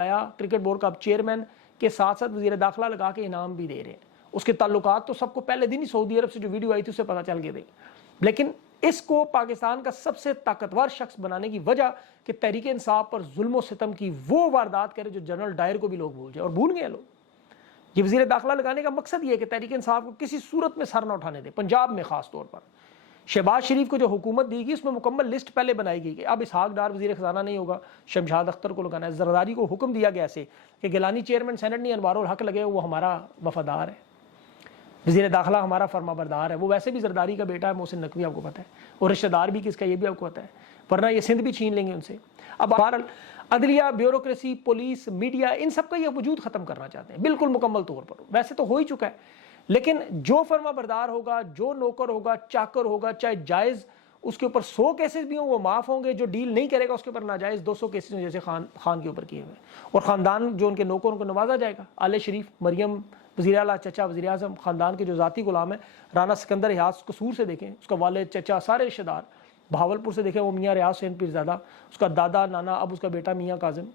आया cricket board का अब चेयरमैन के साथ साथ वजीर दाखिला लगा के इनाम भी दे रहे हैं। उसके ताल्लुकात तो सबको पहले दिन ही सऊदी अरब से जो वीडियो आई थी उससे पता चल गए थे। लेकिन इसको पाकिस्तान का सबसे ताकतवर शख्स बनाने की वजह कि तहरीक इंसाफ पर जुल्म सितम की वो वारदात करे जो जनरल डायर को भी लोग भूल जाए, और भूल गए लोग। ये वजीर दाखिला लगाने का मकसद ये है कि तहरीक इंसाफ को किसी सूरत में सर न उठाने दे। पंजाब में खास तौर पर शहबाज शरीफ को जो हुकूमत दी गई उसमें मुकम्मल लिस्ट पहले बनाई गई कि अब इसहाक डार वजीर खजाना नहीं होगा, शमशाद अख्तर को लगाना है। जरदारी को हुक्म दिया गया ऐसे कि गिलानी चेयरमैन सेनेट नहीं, अनवारुल हक लगे, वो हमारा वफादार है, वजीर दाखिला हमारा फरमाबरदार है। वो वैसे भी जरदारी का बेटा है, मोहसिन नकवी आपको पता है, और रिश्तेदार भी किसका ये भी आपको पता है, वरना ये सिंध भी छीन लेंगे उनसे। अब बहरहाल अदलिया, ब्यूरोक्रेसी, पुलिस, मीडिया, इन सब का ये वजूद ख़त्म करना चाहते हैं बिल्कुल मुकम्मल तौर पर। वैसे तो हो ही चुका है, लेकिन जो फरमाबरदार होगा, जो नौकर होगा, चाकर होगा, चाहे जायज़ उसके ऊपर 100 केसेस भी हों वो माफ़ होंगे, जो डील नहीं करेगा उसके ऊपर नाजायज़ 200 केसेस हों जैसे खान के ऊपर किए हुए, और ख़ानदान जो उनके नौकर उनको नवाजा जाएगा। आले शरीफ, मरियम, वज़ीर आला, चचा वज़ीर आज़म, ख़ानदान के जो ज़ाती गुलाम है, राना सिकंदर रियाज कसूर से देखें, उसका वालिद, चचा, सारे रिश्तेदार, भावलपुर से देखें वो मियाँ रियाज हुसैन पीरज़ादा, उसका दादा नाना, अब उसका बेटा मियाँ काज़िम।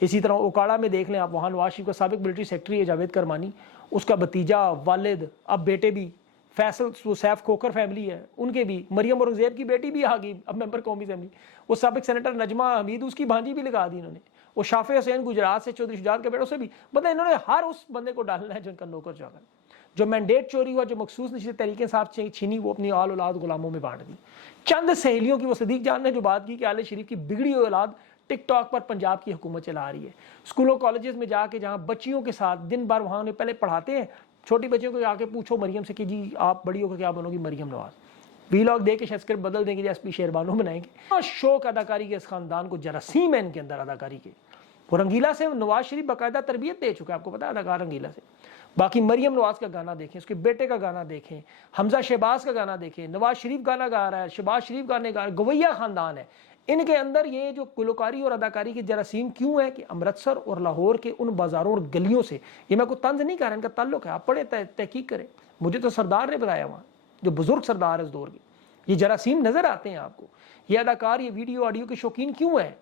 इसी तरह ओकाड़ा में देख लें आप, वहाँ नवाज शरीफ का साबिक मिलिट्री सेक्रेटरी है जावेद करमानी, उसका भतीजा, वालिद, अब बेटे भी, फैसल, वो सैफ खोखर फैमिली है उनके भी, मरियम और ज़ैब की बेटी भी आ गई अब मेंबर कौमी असेंबली, वो साबिक सेनेटर नजमा हमीद उसकी भांजी भी लगा दी इन्होंने, वो शाफे हुसैन गुजरात से चौधरी शुजात के बेटों से भी, मतलब इन्होंने हर उस बंदे को डालना है जिनका नौकर चाकर। जो मैंडेट चोरी हुआ, जो मखसूस नशीद तरीके से छीनी, वो अपनी आल औलाद गुलामों में बांट दी। चंद सहेलियों की, वो सदीक जान ने जो बात की कि आले शरीफ की बिगड़ी हुई औलाद टिकटॉक पर पंजाब की हुकूमत चला रही है। स्कूलों कॉलेजेस में जाके जहाँ बच्चियों के साथ दिन भर वहाँ उन्हें पहले पढ़ाते हैं, छोटी बच्चियों को आके पूछो मरियम से कि जी आप बड़ी होकर क्या बनोगी, मरियम नवाज। वीलॉग दे के शस्कर बदल देंगे, एसपी शेरबानो बनाएंगे। शौक अदाकारी के इस खानदान को जरासीम है इनके अंदर अदाकारी के। वो रंगीला से नवाज शरीफ बाकायदा तरबियत दे चुका है, आपको पता है अदाकार रंगीला से। बाकी मरियम नवाज का गाना देखें, उसके बेटे का गाना देखें, हमजा शहबाज का गाना देखें, नवाज शरीफ गाना गा रहा है, शहबाज शरीफ गाने गा रहा है, गवैया खानदान है। इनके अंदर ये जो गुलकारी और अदाकारी की जरासीम क्यों है कि अमृतसर और लाहौर के उन बाजारों और गलियों से, ये मैं कोई तंज नहीं कर रहा, इनका ताल्लुक है, आप पढ़े तहकीक करें। मुझे तो सरदार ने बताया वहाँ, जो बुजुर्ग सरदार है इस दौर के, ये जरासीम नजर आते हैं आपको। ये अदाकार, ये वीडियो ऑडियो के शौकीन क्यों है,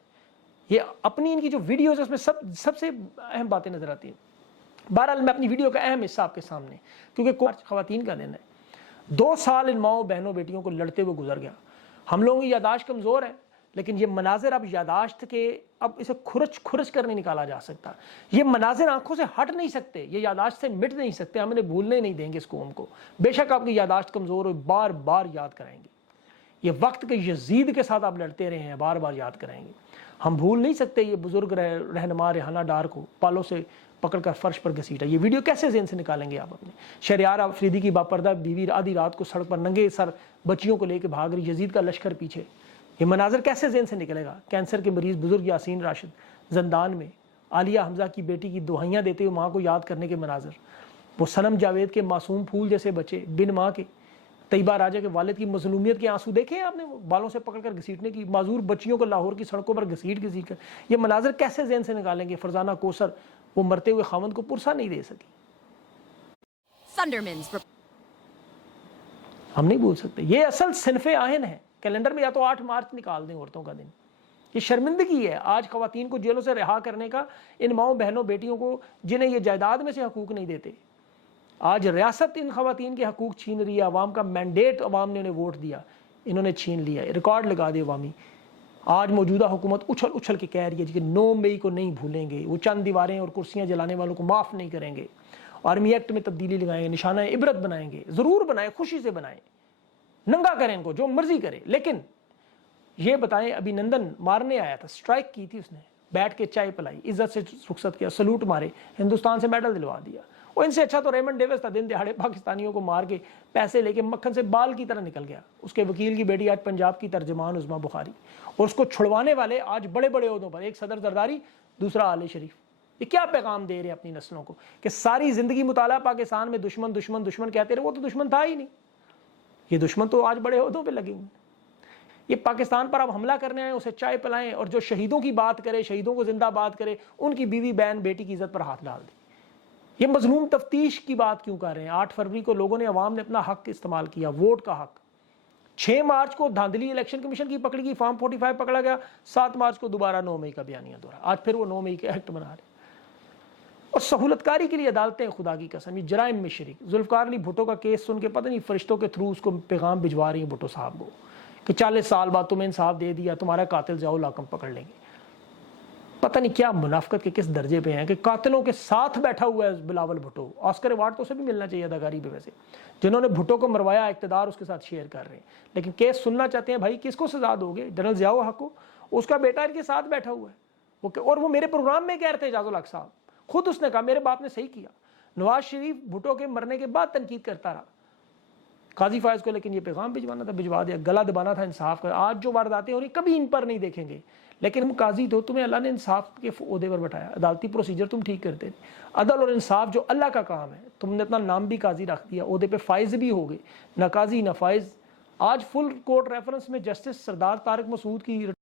ये अपनी इनकी जो वीडियोज है उसमें सबसे अहम बातें नजर आती हैं। बहरहाल मैं अपनी वीडियो का अहम हिस्सा आपके सामने, क्योंकि खवातीन का दिन है, 2 साल इन माओ बहनों बेटियों को लड़ते हुए गुजर गया। हम लोगों की यादाश्त कमज़ोर है, लेकिन ये मनाजिर अब यादाश्त के, अब इसे खुरच कर नहीं निकाला जा सकता। ये मनाजिर आंखों से हट नहीं सकते, ये यादाश्त से मिट नहीं सकते, हम इन्हें भूलने नहीं देंगे इस कौम को। बेशक आपकी यादाश्त कमज़ोर हो, बार बार याद कराएंगे। ये वक्त के यजीद के साथ आप लड़ते रहे हैं, बार बार याद कराएंगे। हम भूल नहीं सकते ये बुजुर्ग रहनुमा रेहाना डार को पालों से पकड़कर फर्श पर घसीटा। ये वीडियो कैसे ज़हन से निकालेंगे आप अपने? शहरियार अफरीदी की बापर्दा बीवी आधी रात को सड़क पर नंगे सर बच्चियों को लेकर भाग रही, यजीद का लश्कर पीछे, ये मनाजर कैसे ज़हन से निकलेगा? कैंसर के मरीज बुजुर्ग यासीन राशिद जंदान में, आलिया हमजा की बेटी की दुआइयाँ देते हुए माँ को याद करने के मनाजर, वो सनम जावेद के मासूम फूल जैसे बच्चे बिन माँ के, तैयबा राजा के वालिद की मजलूमियत के आंसू देखे आपने, वो बालों से पकड़कर घसीटने की, माजूर बच्चियों को लाहौर की सड़कों पर घसीट कर, ये मनाजर कैसे ज़हन से निकालेंगे? फरजाना कोसर, वो मरते हुए खामद को पुरसा नहीं दे सकी। हम नहीं भूल सकते, ये असल सिनफे आहिन है। कैलेंडर में या तो 8 मार्च निकाल दें औरतों का दिन। ये शर्मिंदगी है आज खवातीन को जेलों से रिहा करने का, इन माओ बहनों बेटियों को जिन्हें ये जायदाद में से हकूक नहीं देते। आज रियासत इन खवातीन के हकूक छीन रही है। अवाम का मैंडेट, अवाम ने उन्हें वोट दिया, इन्होंने छीन लिया, रिकॉर्ड लगा दिया अवामी। आज मौजूदा हुकूमत उछल के कह रही है कि 9 मई को नहीं भूलेंगे, वो चंद दीवारें और कुर्सियां जलाने वालों को माफ़ नहीं करेंगे, आर्मी एक्ट में तब्दीली लगाएंगे, निशाना इबरत बनाएंगे। ज़रूर बनाए, खुशी से बनाएं, नंगा करें इनको, जो मर्जी करे। लेकिन ये बताएं, अभिनंदन मारने आया था, स्ट्राइक की थी उसने, बैठ के चाय पिलाई, इज्जत से रुखसत किया, सलूट मारे, हिंदुस्तान से मेडल दिलवा दिया। और इनसे अच्छा तो रेमंड डेविस था, दिन दिहाड़े पाकिस्तानियों को मार के पैसे लेके मक्खन से बाल की तरह निकल गया। उसके वकील की बेटी आज पंजाब की तर्जमान उज़मा बुखारी, और उसको छुड़वाने वाले आज बड़े बड़े ओहदों पर, एक सदर जरदारी, दूसरा आले शरीफ। ये क्या पैगाम दे रहे हैं अपनी नस्लों को कि सारी जिंदगी मुताला पाकिस्तान में दुश्मन दुश्मन दुश्मन कहते रहे, वो तो दुश्मन था ही नहीं। ये दुश्मन तो आज बड़े ओहदों पे लगे हुए। ये पाकिस्तान पर अब हमला करने आए, उसे चाय पिलाएं, और जो शहीदों की बात करे, शहीदों को जिंदाबाद करे, उनकी बीवी बहन बेटी की इज्जत पर हाथ डाल दे। ये मजलूम तफ्तीश की बात क्यों कर रहे हैं? 8 फरवरी को लोगों ने, अवाम ने अपना हक इस्तेमाल किया, वोट का हक। 6 मार्च को धांधली इलेक्शन कमीशन की पकड़ी गई, फॉर्म 45 पकड़ा गया, 7 मार्च को दोबारा 9 मई का बयानिया दोहरा, आज फिर वो 9 मई के एक्ट बना रहे। और सहूलतकारी के लिए अदालतें खुदा की कसम जराइम में शरीक। जुल्फकार अली भुट्टो का केस सुन के पता नहीं फरिश्तों के थ्रू उसको पैगाम भिजवा रही है भुट्टो साहब को कि 40 साल बाद तुम्हें इंसाफ दे दिया, तुम्हारा कातिल जाओ लाकम पकड़ लेंगे। पता नहीं क्या मुनाफिकत के किस दर्जे पे हैं कि कातिलों के साथ बैठा हुआ है बिलावल भुट्टो। ऑस्कर अवार्ड तो उसे भी मिलना चाहिए अदाकारी पे, वैसे जिन्होंने भुट्टो को मरवाया इक़्तिदार उसके साथ शेयर कर रहे हैं, लेकिन केस सुनना चाहते हैं। भाई किसको सजा दोगे? जनरल ज़िया हक को, उसका बेटा इनके साथ बैठा हुआ है और वो मेरे प्रोग्राम में कह रहे थे एजाजुल हक साहब, खुद उसने कहा मेरे बाप ने सही किया। नवाज शरीफ भुट्टो के मरने के बाद तनकीद करता रहा काजी फायज को, लेकिन ये पैगाम भिजवाना था, भिजवा दिया, गला दबाना था इंसाफ का। आज जो वारदातें हो रही कभी इन पर नहीं देखेंगे, लेकिन हम काजी तो तुम्हें अल्लाह ने इंसाफ के ओहदे पर बैठाया, अदालती प्रोसीजर तुम ठीक करते थे। अदल और इंसाफ जो अल्लाह का काम है, तुमने अपना नाम भी काजी रख दिया, ओहदे पे फाइज भी हो गए, ना काजी ना फाइज। आज फुल कोर्ट रेफरेंस में जस्टिस सरदार तारिक मसूद की